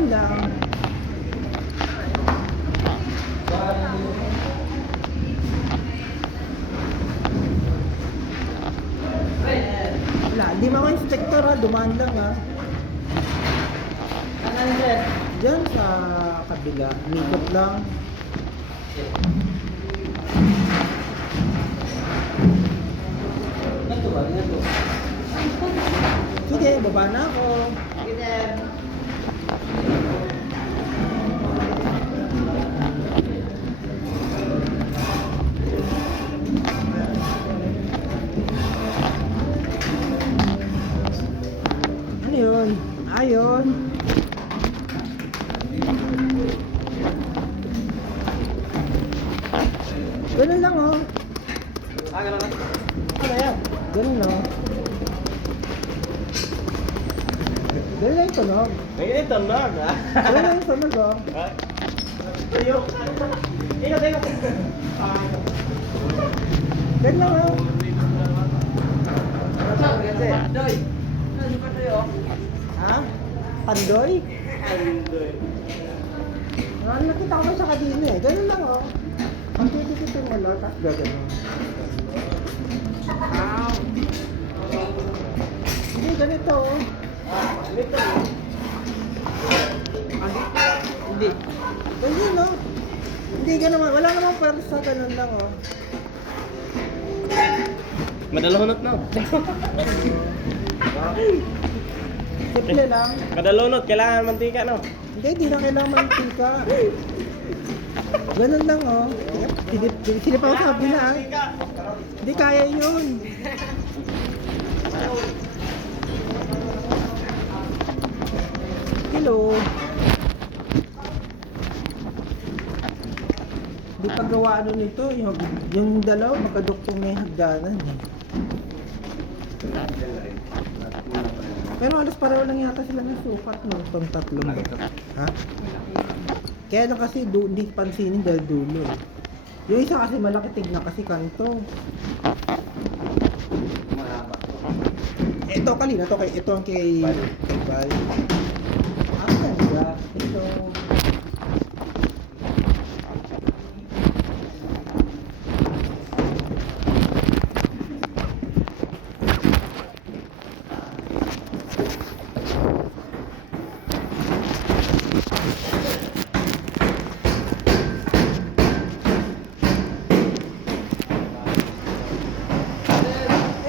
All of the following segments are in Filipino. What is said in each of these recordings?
Dumaan lang. Wala, hindi mo ako inspector ha, dumaan lang ha. Ano sir? Diyan sa kabila, umikot lang. Ganito ba? Ganito? Sige, baba na ako. Sige sir. Ano yun? Ayon. Ganun lang oh. Ganun na. Ano yan? Ganun oh. Ganun lang yung tunog. Ngayon ito lang ha. Ganun lang yung tunog oh. Tayo. Ikaw tayo. Ganun lang oh. Doy. Ano ka tayo? Ha? Pandoy? Doy. Nakita ko sa kadina eh. Ganun lang oh. Ang titikitin mo lang, tapos gagano. Hindi, ganito oh. Dito. Hindi. Ganyan no? Hindi ganun. Wala namang parang sa ganun lang oh. Madalunot na. Simple lang. Madalunot, kailangan mantika no? Hindi na kailangan mantika. Ganun lang oh. Silip ako sa kabila ah. Hindi kaya yun. Hello. Di paggawa ano nito, yung dalaw, magkaduktong may hagdanan eh. Pero alas pareho lang yata sila ng sukat no, itong tatlong ba? Ha? Kaya lang kasi di pansinin dahil dulo eh. Yung isa kasi malaki, tignan kasi kanto. Ito kanina to kay ito ang kay Bal. Ah, ganda. Ito.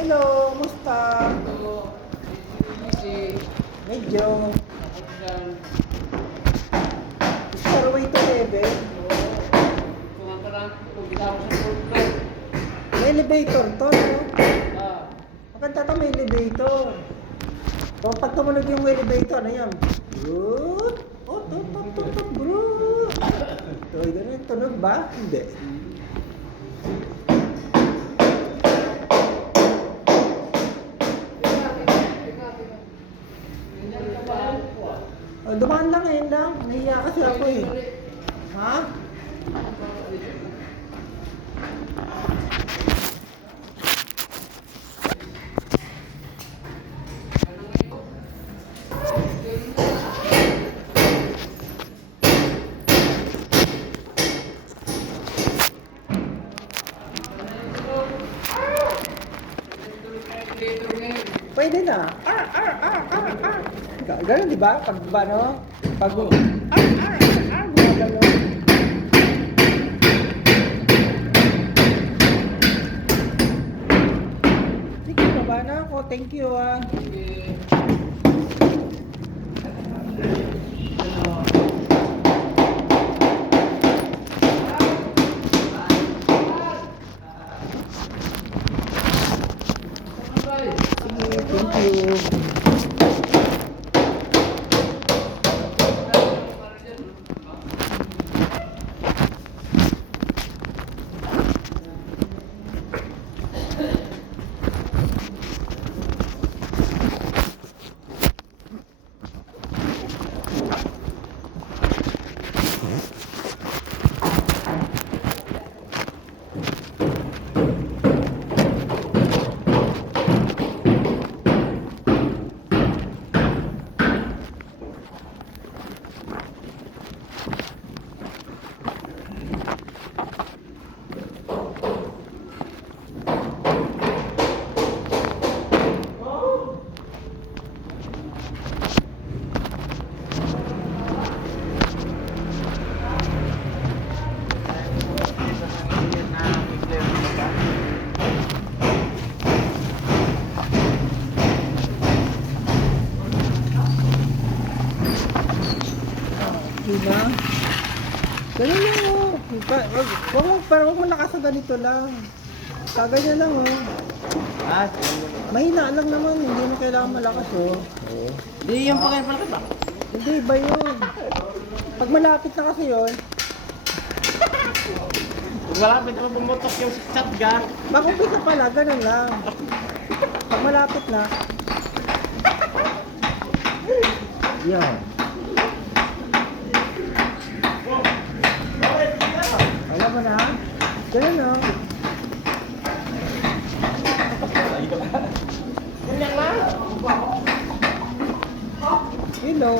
Hello, musta? Medyo. Stairway to heaven. May elevator to, no? Maganda to, may elevator. O, pag tumunog yung elevator, ano yan? Brrrr. Oh, to, brrrr. So, ganun, tunog ba? Hindi. Oh, dumaan lang ngayon lang. Nahiya kasi ako eh. Ha? Pwede na. Ganun, di ba? Pag ba, no? Pag gumagano. Sige, baba na ako. Thank you, ah. Sige, thank you. Hindi na. Ganun lang oh. Pero wag mo lakas sa ganito lang. Kaganyan lang oh. Ah, Mahina lang naman, hindi mo kailangan malakas oh. di yung pagkain pala ba? Hindi, iba yun. Pag malapit na kasi yun, Kung malapit na bumutok yung shotgun. mag-umpisa pala, ganun lang. Pag malapit na, yan. Alam mo na? Ganun oh. Ganyan lang. Hello.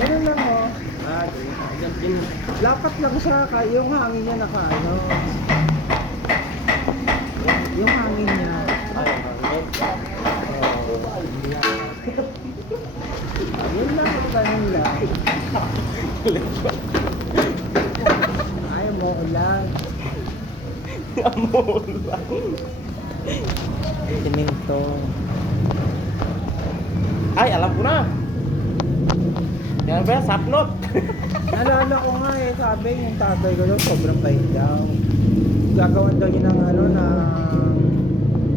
Ganun lang oh. Ah, ganyan. Lapat lang siya, yung hangin niya nakaano. Yung hangin niya. Ay, Yun lang, ganun lang. Ayaw mo ulan. amol lang. Simento. Ay, alam ko na. Yan ba, sapnot. Nalala ko nga eh, sabi yung tatay ko daw sobrang bait daw. Gagawan daw yun ng ano na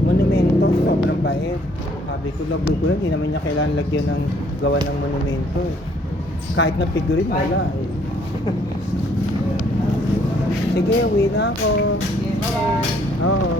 monumento, sobrang bait. Sabi ko, naglugulan, hindi naman niya kailangan lagyan ng gawa ng monumento eh. Kahit na figurine, wala eh. Sige, uwi na ako. Oo.